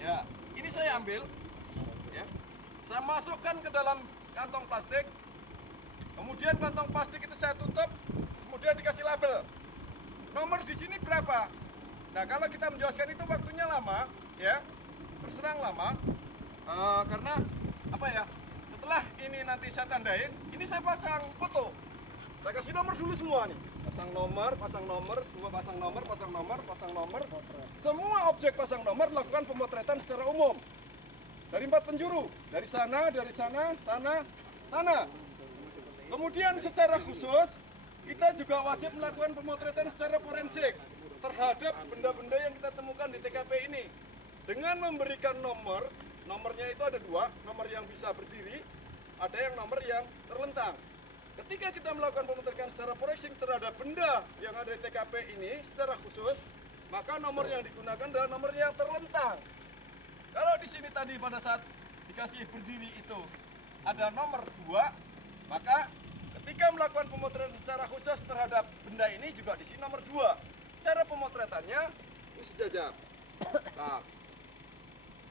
Ya, ini saya ambil, ya, saya masukkan ke dalam kantong plastik. Kemudian kantong plastik itu saya tutup, kemudian dikasih label. Nomor di sini berapa? Nah, kalau kita menjelaskan itu waktunya lama, ya, terus terang lama, karena apa ya? Setelah ini nanti saya tandain, ini saya pasang foto. Saya kasih nomor dulu semua nih. Pasang nomor, semua pasang nomor, pasang nomor, pasang nomor. Semua objek pasang nomor lakukan pemotretan secara umum. Dari 4 penjuru, dari sana, sana, sana. Kemudian secara khusus, kita juga wajib melakukan pemotretan secara forensik terhadap benda-benda yang kita temukan di TKP ini. Dengan memberikan nomornya itu ada 2, nomor yang bisa berdiri, ada yang nomor yang terlentang. Ketika kita melakukan pemotretan secara forensik terhadap benda yang ada di TKP ini secara khusus, maka nomor yang digunakan adalah nomor yang terlentang. Kalau di sini tadi pada saat dikasih berdiri itu ada nomor 2, maka ketika melakukan pemotretan secara khusus terhadap benda ini juga di sini nomor 2. Cara pemotretannya ini sejajar. Nah,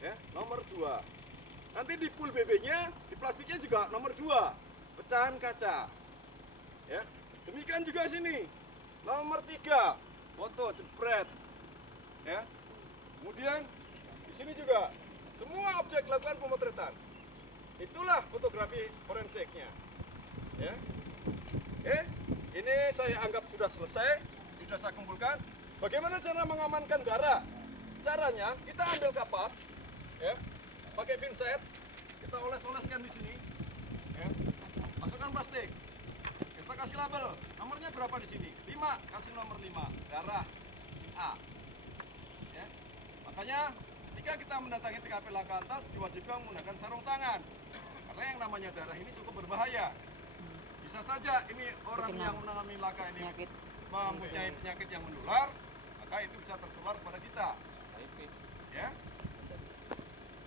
ya, nomor 2. Nanti di pool BB-nya, di plastiknya juga nomor 2. Pecahan kaca. Ya. Demikian juga sini. Nomor 3. Foto jepret. Ya. Kemudian di sini juga semua objek lakukan pemotretan. Itulah fotografi forensiknya. Ya. Oke, ini saya anggap sudah selesai, sudah saya kumpulkan. Bagaimana cara mengamankan darah? Caranya kita ambil kapas, ya, pakai pinset, kita oles-oleskan di sini, ya, masukkan plastik, kita kasih label, nomornya berapa di sini? 5, kasih nomor 5, darah si A. Ya. Makanya ketika kita mendatangi TKP laka lantas diwajibkan menggunakan sarung tangan, karena yang namanya darah ini cukup berbahaya. Bisa saja ini orang yang mengalami laka ini mempunyai penyakit yang menular, maka itu bisa tertular kepada kita. Ya.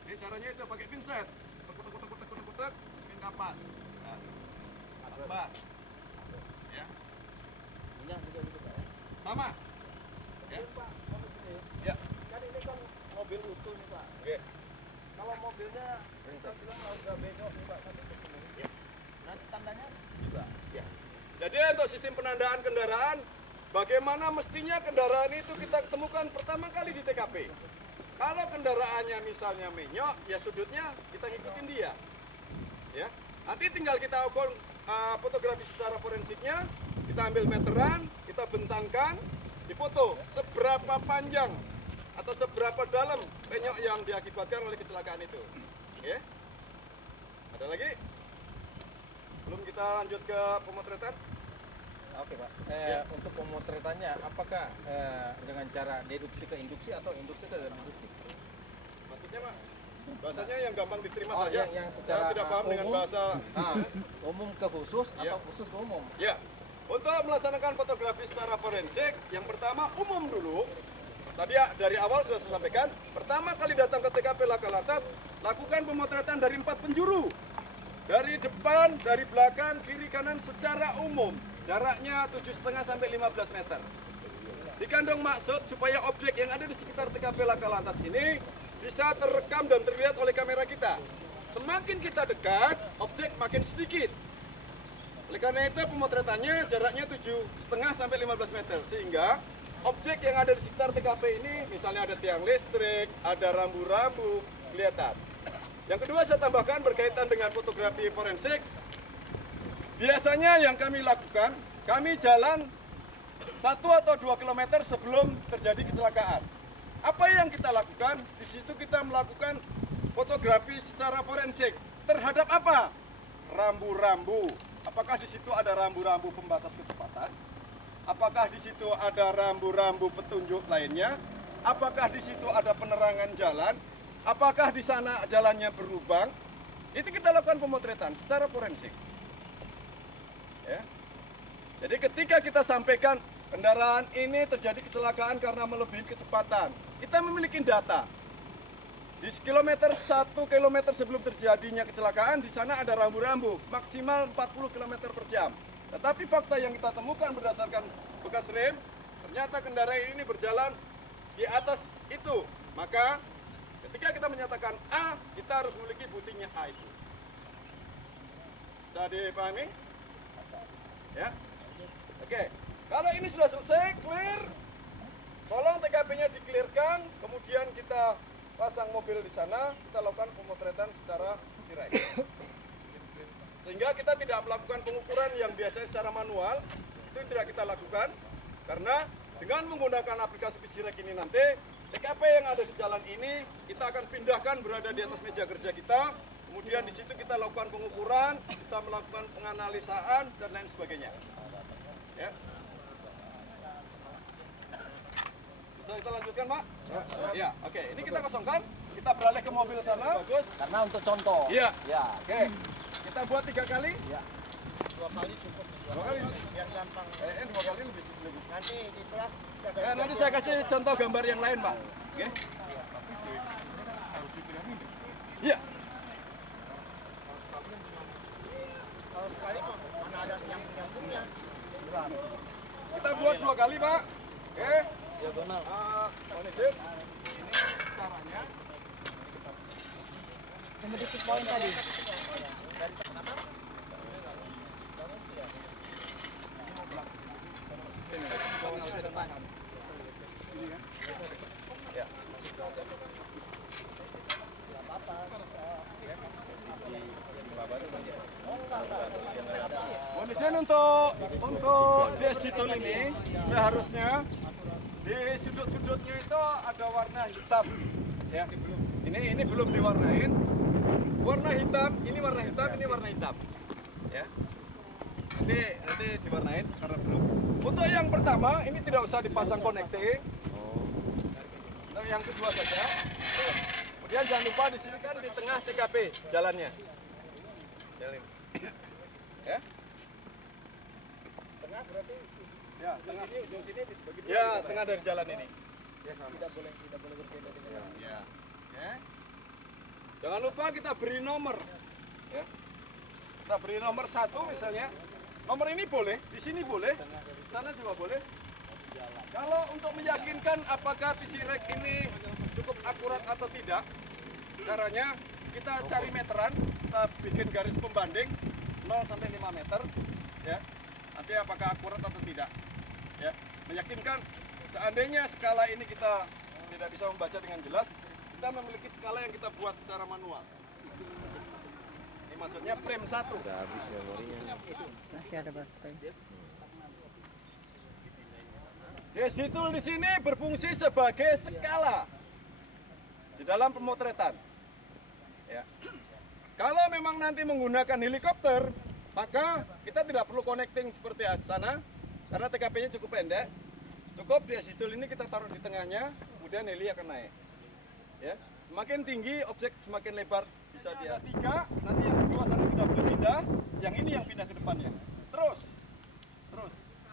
Ini caranya itu pakai pinset, tek, masukin kapas. Nah, tambah. Ya. Sama. Ya. Ya. Kan ini kan mobil utuh nih Pak. Oke. Kalau mobilnya kita bilang udah beda nih Pak, tapi ke sini. Ya. Nanti tandanya juga. Ya. Jadi untuk sistem penandaan kendaraan, bagaimana mestinya kendaraan itu kita temukan pertama kali di TKP. Kalau kendaraannya misalnya menyok, ya sudutnya kita ngikutin dia. Ya. Nanti tinggal kita ukur fotografi secara forensiknya, kita ambil meteran, kita bentangkan, dipoto seberapa panjang atau seberapa dalam penyok yang diakibatkan oleh kecelakaan itu. Ya. Ada lagi? Sebelum kita lanjut ke pemotretan. Oke Pak. Ya. Untuk pemotretannya, apakah dengan cara deduksi ke induksi atau induksi ke deduksi? Maksudnya Pak? Bahasanya yang gampang diterima Oh, saja. yang Saya secara tidak paham dengan umum. bahasa. Umum ke khusus Ya. atau khusus ke umum? Ya, untuk melaksanakan fotografi secara forensik, yang pertama umum dulu. Tadi ya, dari awal sudah saya sampaikan, pertama kali datang ke TKP laka lantas, lakukan pemotretan dari 4 penjuru. Dari depan, dari belakang, kiri kanan secara umum. Jaraknya 7,5 sampai 15 meter. Dikandung maksud supaya objek yang ada di sekitar TKP laka lantas ini bisa terekam dan terlihat oleh kamera kita. Semakin kita dekat, objek makin sedikit. Oleh karena itu pemotretannya jaraknya 7,5 sampai 15 meter. Sehingga objek yang ada di sekitar TKP ini, misalnya ada tiang listrik, ada rambu-rambu, kelihatan. Yang kedua saya tambahkan berkaitan dengan fotografi forensik. Biasanya yang kami lakukan, kami jalan 1 atau 2 km sebelum terjadi kecelakaan. Apa yang kita lakukan? Di situ kita melakukan fotografi secara forensik. Terhadap apa? Rambu-rambu. Apakah di situ ada rambu-rambu pembatas kecepatan? Apakah di situ ada rambu-rambu petunjuk lainnya? Apakah di situ ada penerangan jalan? Apakah di sana jalannya berlubang? Itu kita lakukan pemotretan secara forensik. Ya. Jadi ketika kita sampaikan kendaraan ini terjadi kecelakaan karena melebihi kecepatan, kita memiliki data. Di kilometer 1 km sebelum terjadinya kecelakaan, di sana ada rambu-rambu maksimal 40 km per jam. Tetapi fakta yang kita temukan berdasarkan bekas rem, ternyata kendaraan ini berjalan di atas itu. Maka ketika kita menyatakan A, kita harus memiliki buktinya A itu. Bisa dipahami? Ya. Oke. Kalau ini sudah selesai, clear, tolong TKP-nya di-clearkan, kemudian kita pasang mobil di sana, kita lakukan pemotretan secara sirai. Sehingga kita tidak melakukan pengukuran yang biasanya secara manual, itu tidak kita lakukan, karena dengan menggunakan aplikasi Pisirek ini nanti, TKP yang ada di jalan ini, kita akan pindahkan berada di atas meja kerja kita, kemudian di situ kita lakukan pengukuran, kita melakukan penganalisaan, dan lain sebagainya. Ya. Bisa kita lanjutkan, Pak? Ya, oke. Ini kita kosongkan, kita beralih ke mobil sana. Bagus. Karena untuk contoh. Iya. Ya. Oke. Kita buat 3 kali. Ya. 2 kali cukup. 2 kali. Biar gampang. 2 kali lebih. Nanti di kelas bisa Nanti saya kasih contoh gambar yang lain, Pak. Oke. Iya. kalau sekali mana ada yang nyambungnya. Kita buat 2 kali, Pak. Oke. Diagonal. Mohon izin. Ini caranya. Yang titik poin tadi. Ya. Mohon izin untuk digital ini seharusnya di sudut-sudutnya itu ada warna hitam. Ya. Ini belum diwarnain. Warna hitam, ini warna hitam, ini warna hitam. Ya. Nanti diwarnain karena belum. Untuk yang pertama ini tidak usah dipasang koneksi. Untuk yang kedua saja. Kemudian jangan lupa di sini kan di tengah TKP jalannya. Jalan ini. Ya. Tengah berarti Ya, tengah. di sini begitu. Ya, tengah dari jalan ini. Tidak boleh berbeda dengan Ya. Oke. Jangan lupa kita beri nomor. Ya. Kita beri nomor 1 misalnya. Nomor ini boleh, di sini boleh, sana juga boleh. Kalau untuk meyakinkan apakah Pisirek ini cukup akurat atau tidak, caranya kita cari meteran, kita bikin garis pembanding 0 sampai 5 meter, ya. Nanti apakah akurat atau tidak, ya. Meyakinkan. Seandainya skala ini kita tidak bisa membaca dengan jelas, kita memiliki skala yang kita buat secara manual. Ini maksudnya frame 1. Masih ada baterai. Desitul di sini berfungsi sebagai skala di dalam pemotretan. Ya. Kalau memang nanti menggunakan helikopter, maka kita tidak perlu connecting seperti sana, karena TKP-nya cukup pendek. Cukup desitul ini kita taruh di tengahnya, kemudian heli akan naik. Ya. Semakin tinggi objek semakin lebar bisa dia. Ada 3, nanti yang kedua sana kita boleh pindah, yang ini yang pindah ke depannya. Terus.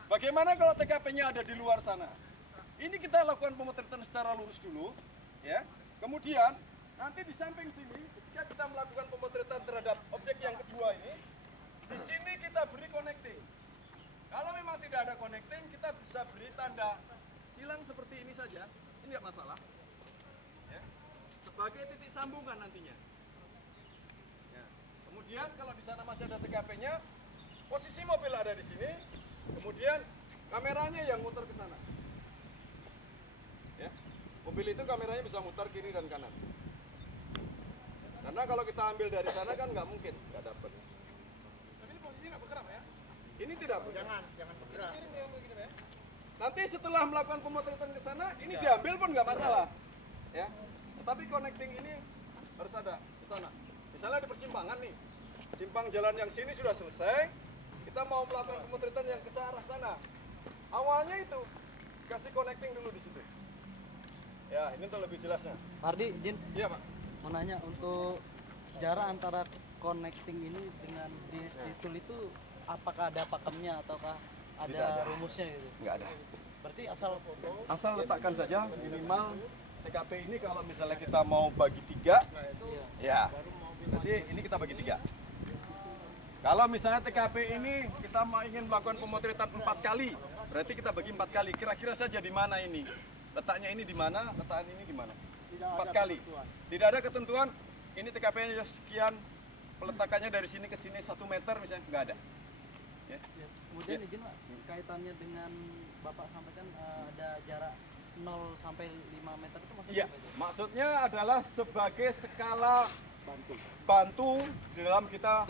Bagaimana kalau TKP-nya ada di luar sana? Ini kita lakukan pemotretan secara lurus dulu, ya. Kemudian nanti di samping sini, ketika kita melakukan pemotretan terhadap objek yang kedua ini, di sini kita beri connecting. Kalau memang tidak ada connecting, kita bisa beri tanda silang seperti ini saja. Ini nggak masalah. Ya. Sebagai titik sambungan nantinya. Ya. Kemudian kalau di sana masih ada TKP-nya, posisi mobil ada di sini, kemudian kameranya yang muter ke sana. Ya. Mobil itu kameranya bisa muter kiri dan kanan. Karena kalau kita ambil dari sana kan nggak mungkin, nggak dapat. Tapi ini posisinya nggak bergerak ya? Ini tidak bergerak. Jangan bergerak. Nanti setelah melakukan pemotretan ke sana, ini diambil pun nggak masalah. Ya. Tetapi connecting ini harus ada ke sana. Misalnya di persimpangan nih, simpang jalan yang sini sudah selesai, kita mau melakukan pemotretan yang ke arah sana. Awalnya itu kasih connecting dulu di situ. Ya, ini untuk lebih jelasnya. Ardi, Jin, Iya, Pak. mau nanya untuk jarak antara connecting ini dengan desitul itu apakah ada pakemnya ataukah Tidak ada ada. rumusnya gitu? Nggak ada. Berarti asal foto. Asal letakkan saja minimal TKP ini kalau misalnya kita mau bagi 3, ya. Jadi ini kita bagi 3. Kalau misalnya TKP ini kita mau ingin melakukan pemotretan 4 kali, berarti kita bagi 4 kali. Kira-kira saja di mana ini? Letaknya ini di mana? Letaknya ini di mana? 4 kali. Tidak ada ketentuan ini TKP-nya sekian, peletakannya dari sini ke sini 1 meter misalnya, nggak ada. Ya. Ya, kemudian izin Pak, kaitannya dengan Bapak sampaikan ada jarak 0 sampai 5 meter itu maksudnya Iya, apa itu? maksudnya adalah sebagai skala bantu di dalam kita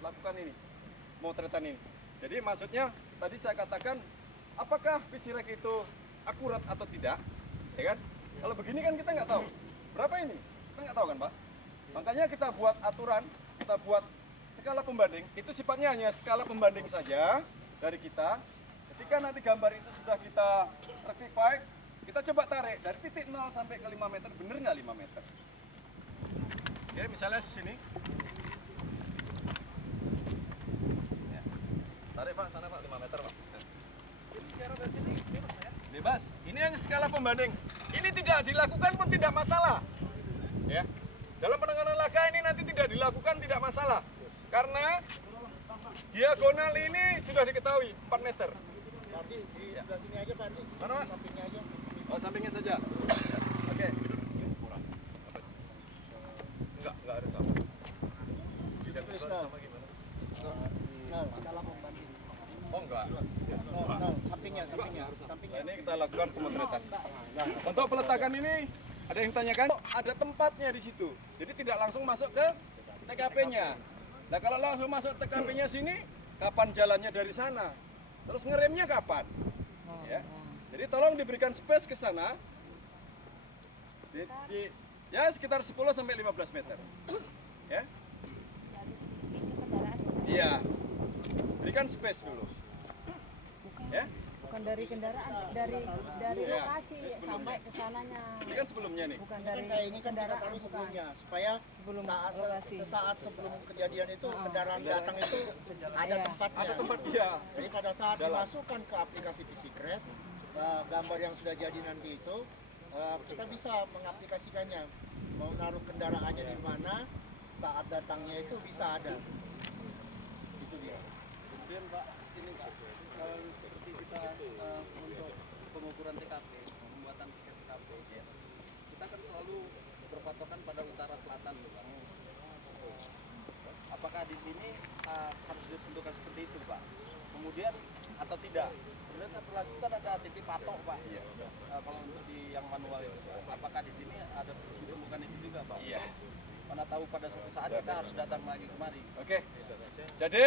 melakukan ini, pemotretan ini. Jadi maksudnya tadi saya katakan apakah pisirek itu akurat atau tidak, ya kan? Kalau begini kan kita nggak tahu berapa ini, kita nggak tahu kan Pak. Makanya kita buat aturan, kita buat skala pembanding. Itu sifatnya hanya skala pembanding saja dari kita. Ketika nanti gambar itu sudah kita rectify, kita coba tarik dari titik 0 sampai ke 5 meter, bener nggak 5 meter? Oke, misalnya di sini. Ya. Tarik Pak, sana Pak, 5 meter Pak. Bebas. Ini hanya skala pembanding. Ini tidak dilakukan pun tidak masalah. Ya. Dalam penanganan laka ini nanti tidak dilakukan tidak masalah. Karena diagonal ini sudah diketahui 4 meter. Nanti di sebelah sini aja Pak, nanti Mana Pak? sampingnya aja. Oh, sampingnya saja. Oke. Kurang. Enggak ada sama. Tidak Tulis ada nol. sama gimana? Nol, Skala pembanding. Oh, enggak. nol, sampingnya. Nah, ini kita lakukan pemotretan. Nah, untuk peletakan ini ada yang tanyakan, oh, ada tempatnya di situ. Jadi tidak langsung masuk ke TKP-nya. Nah, kalau langsung masuk TKP-nya sini, kapan jalannya dari sana? Terus ngeremnya kapan? Ya. Jadi tolong diberikan space ke sana. Ya sekitar 10 sampai 15 meter. Ya. Iya. Berikan space dulu. Ya. Bukan dari kendaraan, dari Ya, lokasi ini sebelumnya. sampai ke sananya. Ini kan sebelumnya nih. Bukan Ini dari kan kayak ini kan kita kendaraan, taruh bukan. sebelumnya supaya Sebelum saat lokasi. sesaat sebelum kejadian itu kendaraan datang itu ada Iya. tempatnya. Ada tempat dia. Jadi pada saat dimasukkan ke aplikasi Pisikres, gambar yang sudah jadi nanti itu kita bisa mengaplikasikannya, mau naruh kendaraannya di mana, saat datangnya itu bisa ada. Itu dia. Kemudian Pak, ini Pak, seperti kita untuk pengukuran TKP, pembuatan sket TKP, kita kan selalu berpatokan pada utara selatan, tuh, Pak. Apakah di sini harus ditentukan seperti itu, Pak? Kemudian atau tidak? Kemudian saya perlakukan ada titik patok, Pak. Kalau untuk di yang manual itu, apakah di sini ada ditemukan itu juga, Pak? Iya. Mana tahu pada suatu saat kita harus datang lagi kemari. Oke. Jadi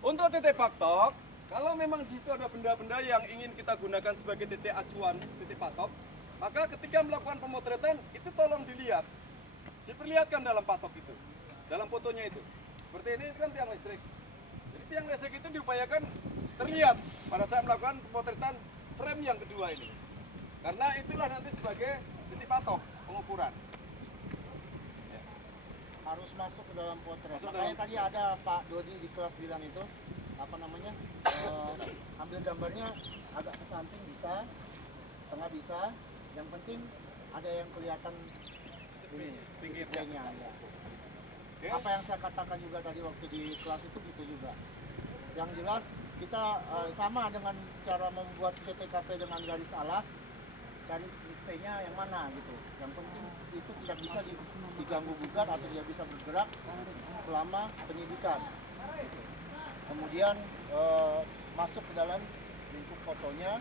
untuk titik patok, kalau memang di situ ada benda-benda yang ingin kita gunakan sebagai titik acuan, titik patok, maka ketika melakukan pemotretan itu tolong dilihat, diperlihatkan dalam patok itu, dalam fotonya itu. Seperti ini kan tiang listrik. Jadi tiang listrik itu diupayakan terlihat pada saat melakukan pemotretan frame yang kedua ini. Karena itulah nanti sebagai titik patok pengukuran. Harus masuk ke dalam potret. Masuk Makanya dalam- tadi ada Pak Dodi di kelas bilang itu apa namanya, ambil gambarnya agak ke samping bisa, tengah bisa, yang penting ada yang kelihatan ini pinggirnya. Ya. Oke. Apa yang saya katakan juga tadi waktu di kelas itu gitu juga. Yang jelas kita sama dengan cara membuat SKTKP dengan garis alas, cari tipe-nya yang mana gitu. Yang penting itu tidak bisa diganggu gugat atau dia bisa bergerak selama penyidikan. Kemudian masuk ke dalam lingkup fotonya.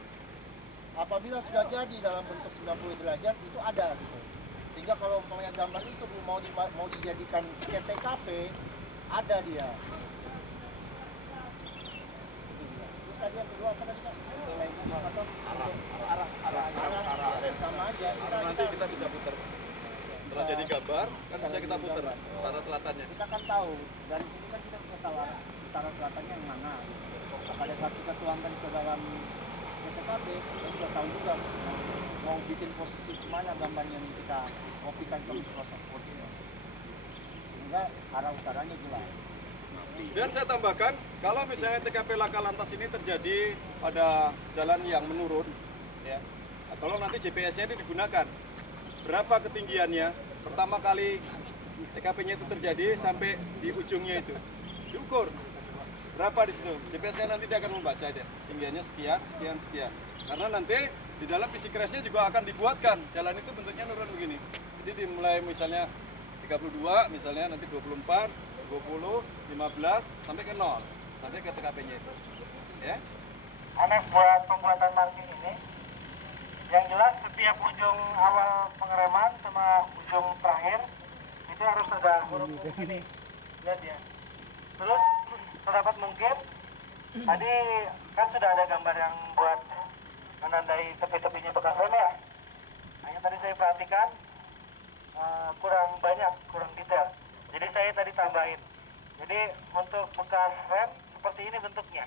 Apabila sudah jadi dalam bentuk 90 derajat itu ada gitu. Sehingga kalau umpamanya gambar itu mau dijadikan sket TKP, ada dia. Terus ada yang kedua apa tadi Pak? Selain apa? Arah sama aja. Nanti kita bisa putar. Setelah jadi gambar, kan bisa kita putar utara selatannya. Kita kan tahu dari sini kan kita bisa tahu utara selatannya yang mana. Pada saat kita tuangkan ke dalam SKTKP, kita sudah tahu juga mau bikin posisi mana gambarnya yang kita kopikan ke Microsoft Word ini. Sehingga arah utaranya jelas. Dan saya tambahkan, kalau misalnya TKP laka lantas ini terjadi pada jalan yang menurun, ya, tolong nanti GPS-nya ini digunakan. Berapa ketinggiannya? Pertama kali TKP-nya itu terjadi sampai di ujungnya itu, diukur. Berapa di situ? GPS-nya nanti dia akan membaca deh. Tinggiannya sekian, sekian, sekian. Karena nanti Di dalam visi crashnya juga akan dibuatkan jalan itu bentuknya nurun begini. Jadi dimulai misalnya 32, misalnya nanti 24, 20, 15 sampai ke 0, sampai ke TKP-nya itu. Ya. Aneh buat pembuatan marking ini. Yang jelas setiap ujung awal pengereman sama ujung terakhir itu harus ada huruf U ini. Lihat ya. Terus sedapat mungkin tadi kan sudah ada gambar yang buat menandai tepi-tepinya bekas rem ya. Nah, yang tadi saya perhatikan kurang banyak, kurang detail. Jadi saya tadi tambahin. Jadi untuk bekas rem seperti ini bentuknya.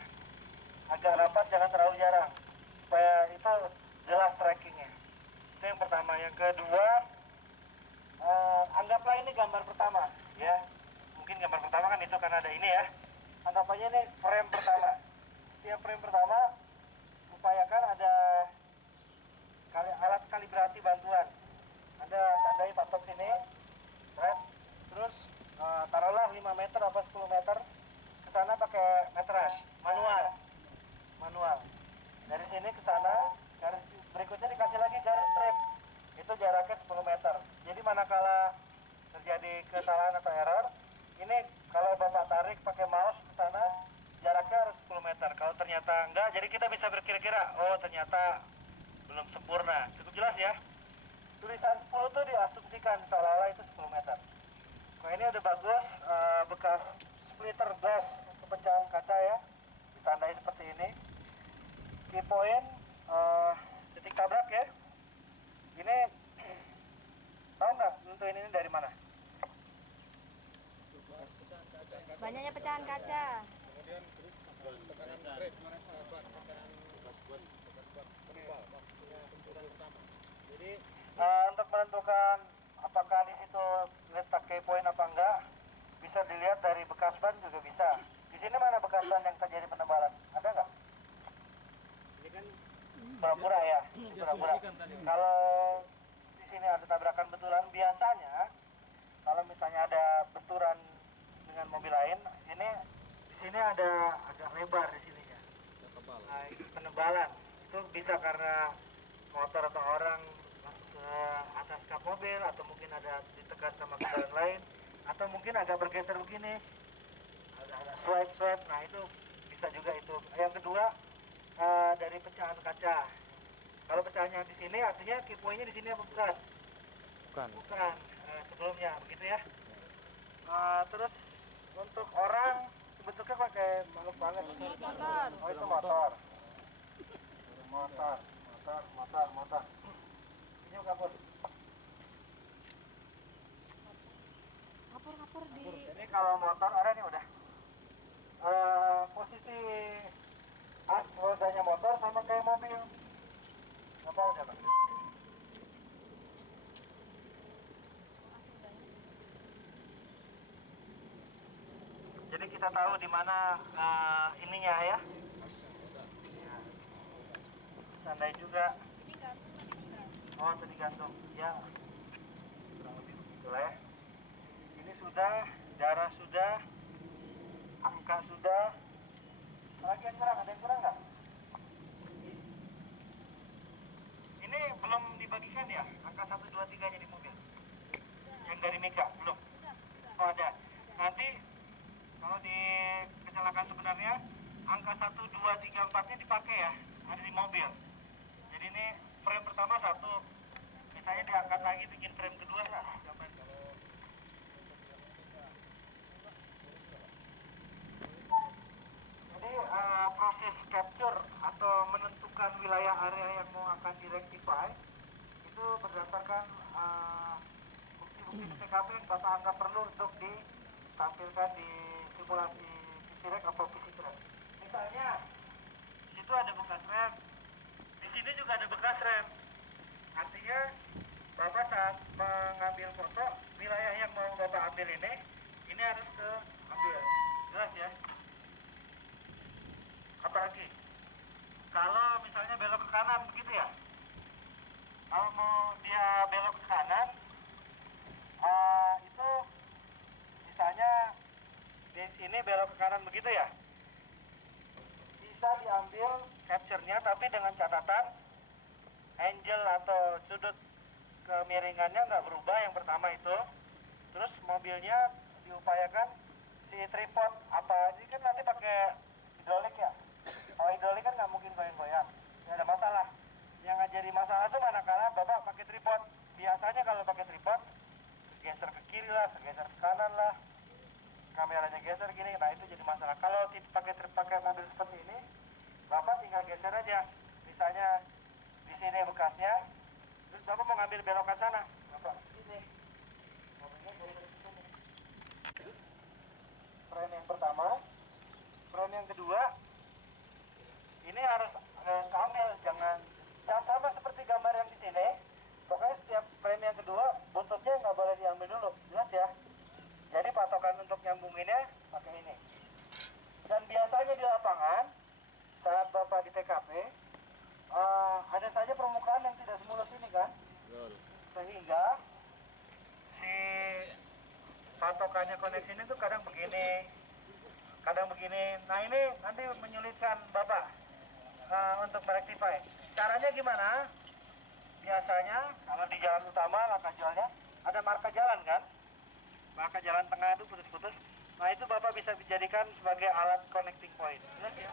Agak rapat, jangan terlalu jarang. Supaya itu jelas trackingnya. Itu yang pertama. Yang kedua, anggaplah ini gambar pertama, ya. Mungkin gambar pertama kan itu karena ada ini ya. Anggap aja ini frame pertama. Setiap frame pertama, upayakan ada alat kalibrasi bantuan. Anda tandai patok sini, terus taruhlah 5 meter atau 10 meter ke sana pakai meteran manual. Dari sini ke sana, garis berikutnya dikasih lagi garis strip. Itu jaraknya 10 meter. Jadi manakala terjadi kesalahan atau error, ini kalau Bapak tarik pakai mouse ke sana, jaraknya harus 10 meter. Kalau ternyata enggak, jadi kita bisa berkira-kira, oh ternyata belum sempurna. Cukup jelas ya? Tulisan 10 itu diasumsikan seolah-olah itu 10 meter. Nah ini udah bagus, bekas splitter glass untuk pecahan kaca ya, ditandai seperti ini. Key point, titik tabrak ya. Ini tahu nggak nentuin ini dari mana? Banyaknya pecahan kaca. Jadi untuk menentukan apakah di situ letak key point apa enggak, bisa dilihat dari bekas ban juga bisa. Di sini mana bekas ban yang terjadi penebalan? Ada nggak? Ini kan pura-pura ya, pura-pura. Kalau di sini ada tabrakan betulan, biasanya kalau misalnya ada benturan dengan mobil lain, ini di sini ada agak lebar di sininya. Nah, penebalan itu bisa karena motor atau orang masuk ke atas kap mobil, atau mungkin ada ditekan sama kendaraan lain, atau mungkin agak bergeser begini, ada swipe. Nah itu bisa juga itu. Yang kedua dari pecahan kaca. Kalau pecahannya di sini, artinya key point-nya di sini apa bukan? Bukan. Sebelumnya begitu ya. Terus untuk orang bentuknya pakai makhluk banget. Motor. Oh itu motor. Ini kapur. Kapur di Ini kalau motor ada nih udah. Posisi as rodanya motor sama kayak mobil. Apa udah Pak? Jadi kita tahu di mana ininya ya. Tandai juga. Oh, itu digantung. Ya. Kurang lebih begitu lah ya. Ini sudah, darah sudah, angka sudah. Lagi yang kurang, ada yang kurang nggak? Ini belum dibagikan ya, angka 1, 2, 3 nya di mobil? Yang dari Mika, belum? Oh ada. Nanti kalau di kecelakaan sebenarnya, angka 1, 2, 3, 4 nya dipakai ya, ada di mobil. Jadi ini frame pertama 1, misalnya diangkat lagi bikin frame kedua lah. Jadi proses capture atau menentukan wilayah area yang mau akan direktify itu berdasarkan bukti-bukti TKP yang Bapak anggap perlu untuk ditampilkan di simulasi VisiRek atau VisiTrack. Misalnya di situ ada bekas rem, di sini juga ada bekas rem. Artinya Bapak saat mengambil foto, wilayah yang mau Bapak ambil ini harus ambil. Jelas ya? Apalagi kalau misalnya belok ke kanan begitu ya, kalau mau dia belok ke kanan itu misalnya di sini belok ke kanan begitu ya, bisa diambil capture-nya, tapi dengan catatan angle atau sudut kemiringannya nggak berubah, yang pertama itu. Terus mobilnya diupayakan si tripod apa ini kan nanti pakai hidrolik ya. Kalau hidrolik kan nggak mungkin goyang-goyang, nggak ada masalah. Yang nggak jadi masalah tuh manakala bapak pakai tripod. Biasanya kalau pakai tripod geser ke kiri lah, geser ke kanan lah, kameranya geser gini, nah itu jadi masalah. Kalau pakai mobil seperti ini, bapak tinggal geser aja. Misalnya di sini bekasnya, terus bapak mau ngambil belokan sana, bapak sini. Mobilnya geser ke sini. Frame yang pertama, frame yang kedua, ini harus kamil, jangan sama seperti gambar yang di sini. Pokoknya setiap frame yang kedua, buntutnya nggak boleh diambil dulu, jelas ya. Jadi patokan untuk nyambunginnya pakai ini. Dan biasanya di lapangan, saat bapak di TKP, ada saja permukaan yang tidak semulus ini kan. Sehingga si patokannya koneksi ini tuh kadang begini, kadang begini. Nah ini nanti menyulitkan bapak untuk merektify. Caranya gimana? Biasanya kalau di jalan utama marka jalannya ada marka jalan kan, marka jalan tengah itu putus-putus. Nah itu bapak bisa dijadikan sebagai alat connecting point. Jelas ya?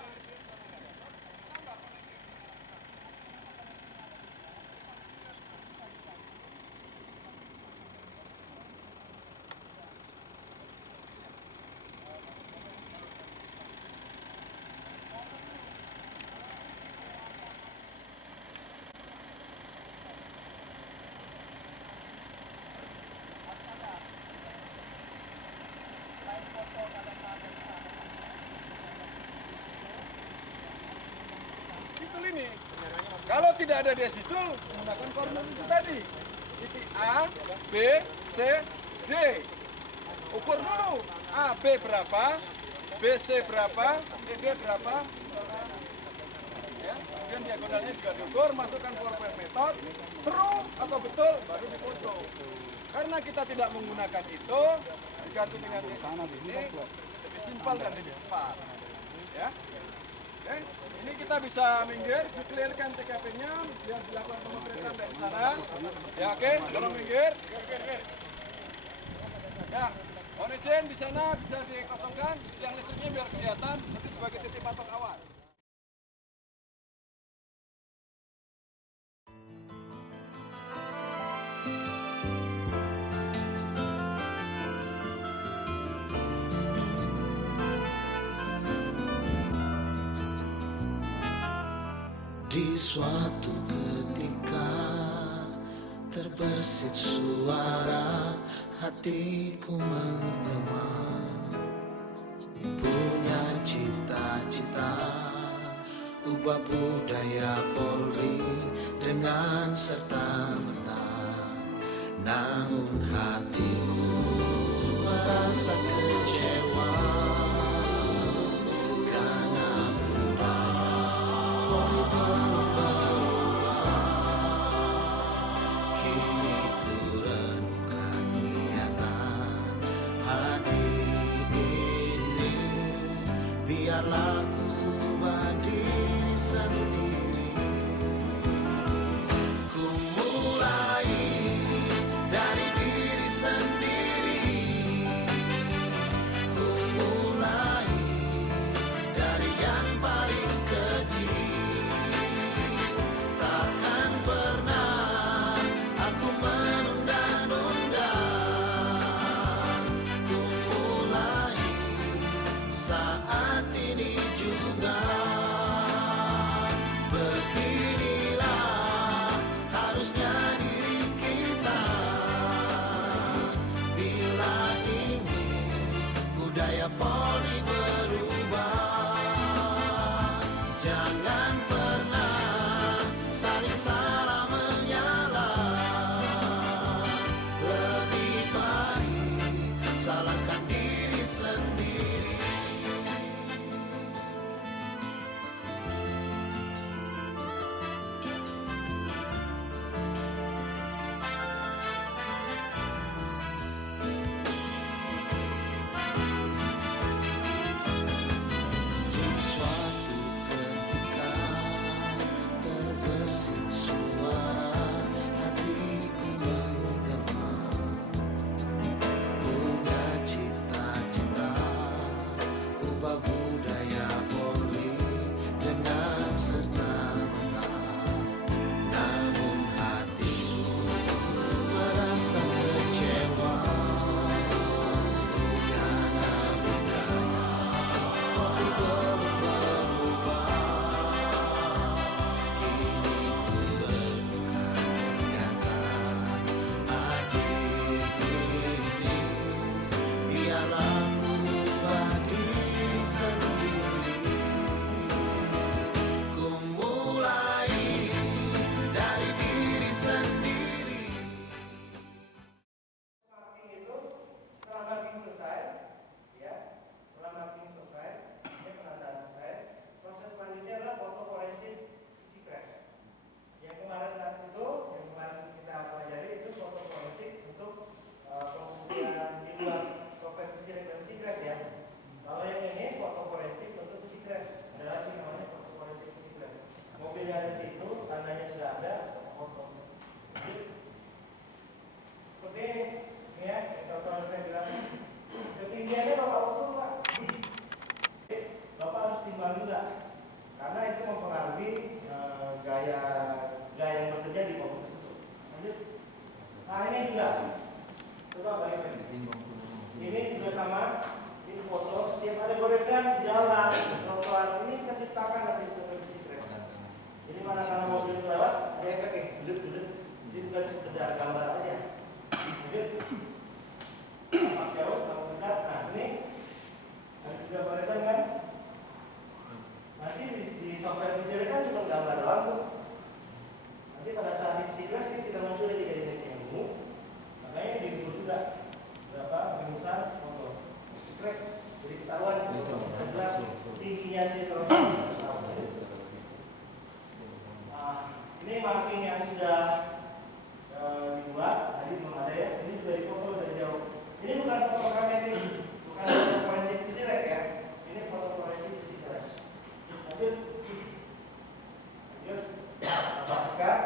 Situl ini, kalau tidak ada desitul, menggunakan koordinat itu tadi. Titik A, B, C, D. Ukur dulu, A, B berapa, B, C berapa, C, D berapa. Ya, kemudian diagonalnya juga diukur, masukkan forward method, true atau betul, baru difoto. Karena kita tidak menggunakan itu, diganti dengan ini, lebih simpel dan lebih cepat. Ya. Oke, ini kita bisa minggir, dikelirkan TKP-nya, biar dilakukan pemotretan dari sana. Ya oke, tolong minggir. Ya, mohon izin di sana bisa dikosongkan, yang listriknya biar kelihatan, nanti sebagai titik patok awal. Di suatu ketika terbersit suara hatiku menggema, punya cita-cita ubah budaya Polri dengan serta-merta. Namun hatiku merasa kecewa karena Polri belum berubah. Kini ku renungkan niatan hadir ini, biarlah ku ubah diri sendiri. Ku mulai dari diri sendiri. Ku mulai dari yang paling kecil. Takkan pernah aku menunda-nunda. Ku mulai saat ini juga. tampak jauh, tampak dekat. Nah ini ada 3 barisan kan. Nanti di software visual kan cuma gambar doang tuh. Nanti pada saat di Seekres ini kita muncul di 3 dimensi yang ungu. Makanya dibuat juga berapa besar foto. Jadi ketahuan bisa jelas tingginya si teropong bisa tahu. Ini marking yang sudah dibuat tadi belum ada ya. Ini sudah difoto dari jauh. Ini bukan foto kinetik, bukan foto forensik visual ya. Ini foto forensik visual. Lanjut, dekat,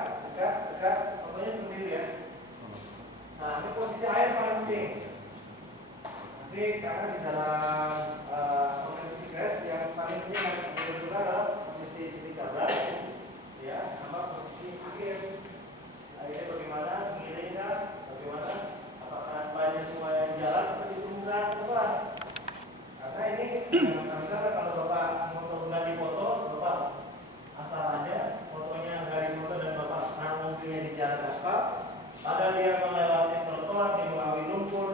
fotonya seperti itu ya. Nah, ini posisi air paling penting. Nanti karena di dalam software Seekres yang paling penting yang betul adalah posisi titik tabrak, ya, sama posisi akhir. Akhirnya bagaimana, mengiringkan, bagaimana, apakah banyak semuanya jalan atau di permukaan pelan. Karena ini jangan sampai kalau Bapak mau ganti foto, Bapak asal aja fotonya dari foto dan Bapak naruh mobilnya di jalan aspal, padahal dia melewati trotoar, dia melalui lumpur,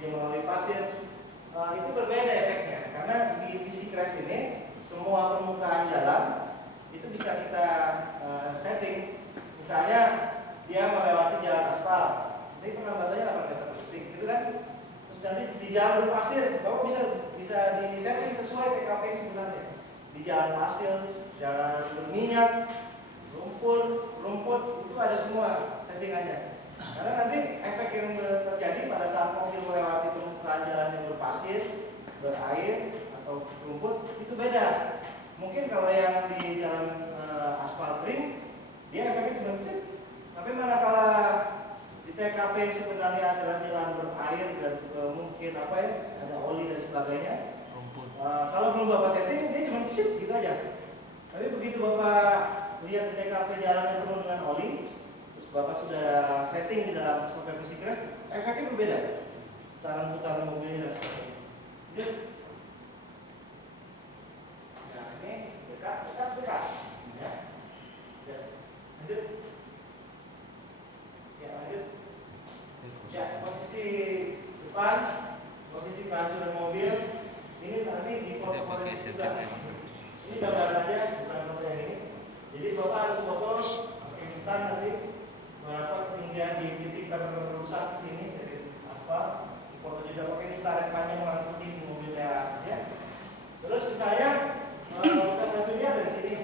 dia melalui pasir. Itu berbeda efeknya karena di Seekres ini semua permukaan jalan itu bisa kita setting. Misalnya dia melewati jalan aspal, jadi penambatannya 8 meter per detik, gitu kan? Terus nanti di jalan berpasir, Bapak bisa di setting sesuai TKP yang sebenarnya. Di jalan pasir, jalan berminyak, lumpur, rumput itu ada semua settingannya. Karena nanti efek yang terjadi pada saat mobil melewati permukaan jalan yang berpasir, berair atau rumput itu beda. Mungkin kalau yang di jalan aspal kering, dia efeknya cuma kecil. Tapi manakala di TKP sebenarnya adalah jalan berair dan mungkin apa ya, ada oli dan sebagainya. Kalau belum Bapak setting, dia cuma sip gitu aja. Tapi begitu Bapak lihat di TKP jalannya penuh dengan oli, terus Bapak sudah setting di dalam software Seekres, efeknya berbeda. Putaran-putaran mobilnya dan sebagainya. Lanjut. Nah ini dekat. Ya. Lanjut. Lanjut. Ya, posisi depan, posisi kehancuran mobil, ini nanti di foto juga. Ini gambaran aja, bukan foto yang ini. Jadi Bapak harus foto pakai instan nanti berapa ketinggian di titik terusak sini dari aspal. Foto juga pakai instan yang panjang warna putih di mobilnya, ya. Terus misalnya buka satunya dari sini.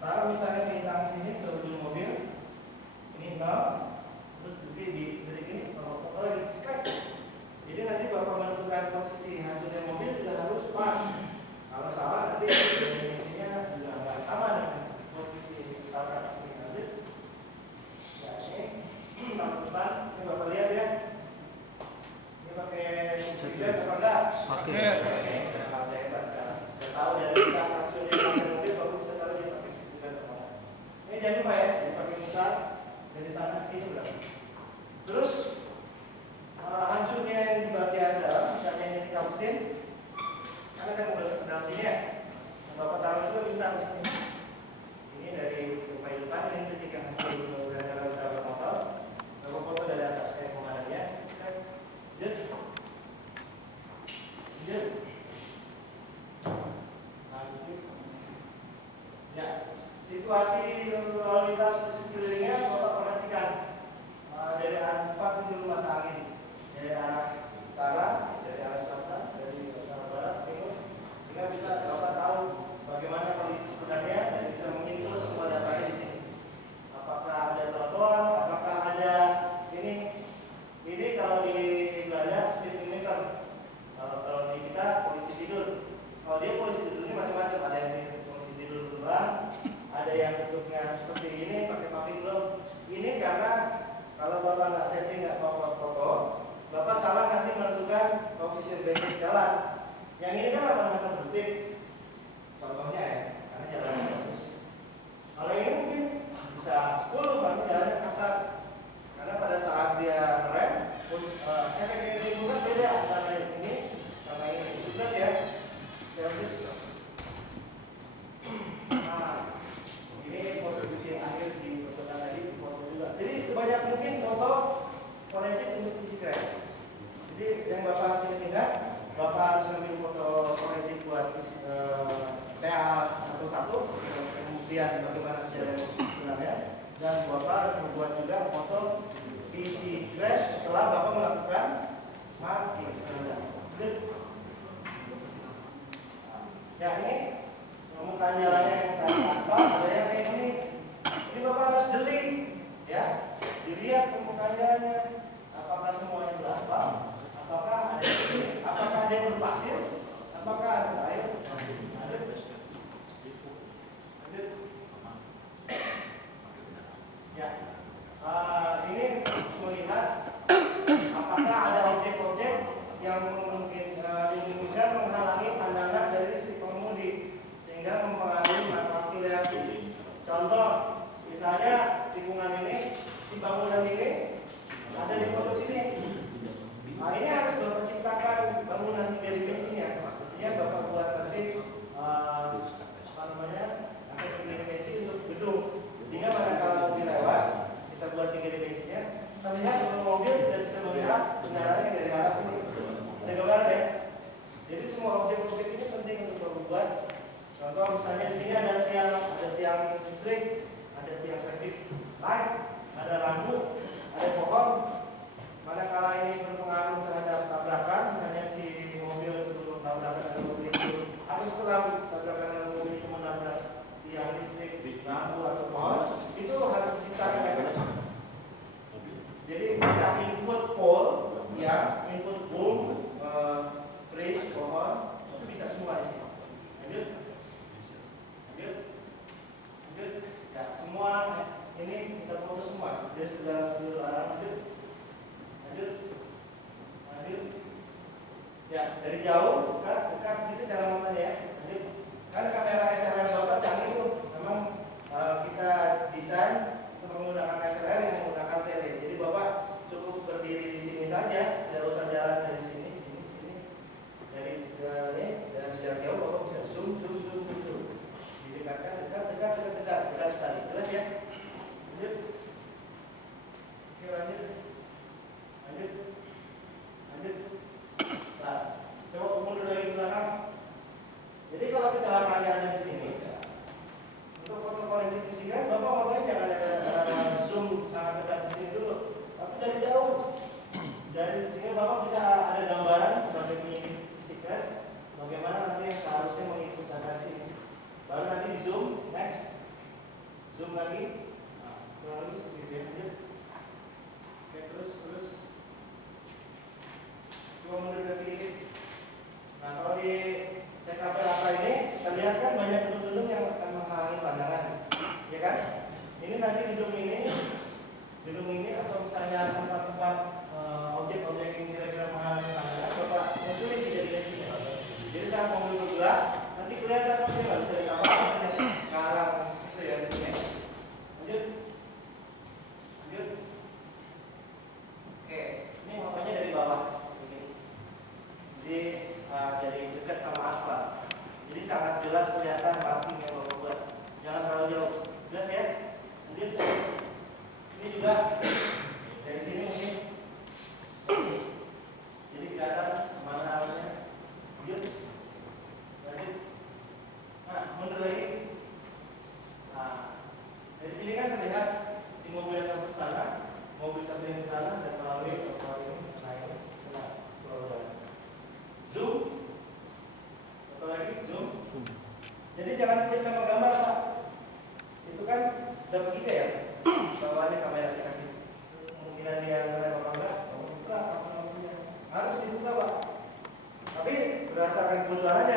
Taruh misalnya bintang sini ke ujung mobil. Ini 0. Terus nanti di detik ini foto lagi cekrek. Jadi nanti Bapak menentukan posisi hancurnya mobil juga harus pas. Kalau salah nanti dimensinya juga nggak sama dengan posisi tabrak sini. Lanjut. Ya ini lampu depan. Ini Bapak lihat ya. Ini pakai juga apa enggak? Pakai. Nah, udah hebat sekarang. Sudah tahu dari bekas hancurnya mobil, Bapak bisa tahu dia pakai juga apa enggak. Ini jangan lupa ya, dipakai besar. Dari sana ke sini berapa? Terus hancurnya yang di bagian dalam, misalnya ini di mesin, kan ada mobil sekedar ini ya. Bapak taruh juga bisa di sini. Ini dari depan depan, ini titik yang hancur gara-gara beberapa motor. Bapak foto dari atas kayak pemandangannya. Lanjut. Ya, situasi lalu lintas di sekelilingnya Bapak perhatikan dari arah 4 penjuru mata angin, dari arah utara, dari arah selatan, dari arah barat, timur, sehingga bisa Bapak tahu bagaimana kondisi sebenarnya dan bisa menginput semua datanya di sini. Apakah ada trotoar, apakah ada ini kalau di Belanda speed limiter, kalau di kita polisi tidur. Kalau dia polisi tidur ini macam-macam, ada yang polisi tidur beneran, ada yang bentuknya seperti ini pakai mapping belum. Ini karena kalau Bapak nggak setting, nggak Bapak foto, Bapak salah nanti menentukan koefisien basic jalan. Yang ini kan 8 meter per detik contohnya ya, karena jalannya bagus. Kalau ini mungkin bisa 10 karena jalannya kasar. Karena pada saat dia rem, efek yang ditimbulkan beda antara ini sama ini. Jelas ya? Nah, ini posisi akhir di peserta tadi foto juga. Jadi sebanyak mungkin foto forensik untuk PC crash. Jadi yang Bapak harus ingat, Bapak harus ngambil foto forensik buat TA11, kemudian bagaimana kejadian sebenarnya, dan Bapak harus membuat juga foto PC crash setelah Bapak melakukan marking. Ya ini permukaan jalannya yang tadi aspal, ada yang kayak gini. Ini Bapak harus delete, ya. Dilihat permukaan jalannya, apakah semuanya beraspal, apakah ada yang berpasir, apakah ada air. Ya, ini melihat apakah ada objek-objek yang dimungkinkan menghalangi pandangan dari si pengemudi sehingga mempengaruhi kalkulasi. Contoh, misalnya tikungan ini, si bangunan ini ada di pojok sini. Nah, ini harus Bapak ciptakan bangunan 3 dimensinya. Artinya Bapak buat nanti ada 3 dimensi untuk gedung. Sehingga manakala mobil lewat, kita buat 3 dimensinya. Terlihat kalau mobil tidak bisa melihat kendaraannya dari arah sini. Ada gambaran ya? Jadi semua objek-objek ini penting untuk Bapak buat. Contoh misalnya di sini ada tiang listrik, ada tiang traffic light, ada lampu, ada pohon. Manakala ini berpengaruh terhadap tabrakan, misalnya si mobil sebelum tabrakan dengan mobil itu harus setelah tabrakan dengan mobil itu menabrak tiang listrik, lampu atau pohon, itu harus diciptakan efek. Jadi bisa input pole, ya, input boom, trees, pohon, itu bisa semua di sini. Lanjut. Ya, semua ini kita foto semua. Jadi segala arah. Lanjut. Ya, dari jauh, dekat itu cara mamanya ya. Lanjut. Kan kamera SLR Bapak canggih tuh. Memang kita desain menggunakan SLR yang menggunakan tele. Jadi Bapak cukup berdiri di sini saja, tidak usah jalan dari sini. Dari jarak jauh Bapak bisa zoom. Didekatkan, dekat sekali. Jelas ya? Lanjut. Oke, lanjut. Nah, coba mundur lagi ke belakang. Jadi kalau kecelakaannya ada di sini, untuk foto forensik fisika, Bapak makanya jangan ada zoom sangat dekat di sini dulu, tapi dari jauh. Dari sini Bapak bisa ada gambaran sebagai penyidik fisika, bagaimana nanti yang seharusnya mengikut data sini. Baru nanti di zoom, next, zoom lagi, kurang lebih seperti itu ya. Lanjut. Oke, terus. Coba mundur lagi dikit. Nah, kalau di TKP Laka ini, kita lihat kan banyak gedung-gedung yang akan menghalangi pandangan, ya kan? Ini nanti gedung ini atau misalnya tempat-tempat objek-objek yang kira-kira menghalangi pandangan, Bapak munculin 3 dimensinya. Jadi saat mobil bergerak, nanti kelihatan maksudnya nggak bisa ditambah ke arah itu ya. Lanjut. Oke, ini makanya dari bawah. Jadi dari dekat sama aspal. Jadi sangat jelas kelihatan marking yang Bapak buat. Jangan terlalu jauh. Jelas ya? Lanjut. Ini juga dari sini mungkin. Jadi kelihatan kemana arahnya. Lanjut. Nah, mundur lagi. Nah, dari sini kan terlihat si mobil yang ke sana, mobil satu yang ke sana dan melalui trotoar ini naik ke pulau jalan. Zoom. Atau lagi zoom. Jadi jangan lihat sama gambar Pak. Itu kan udah begitu ya. Bawaannya kamera saya kasih. Terus kemungkinan dia ngerem apa enggak? Buka apa namanya? Harus dibuka Pak. Tapi berdasarkan kebutuhan aja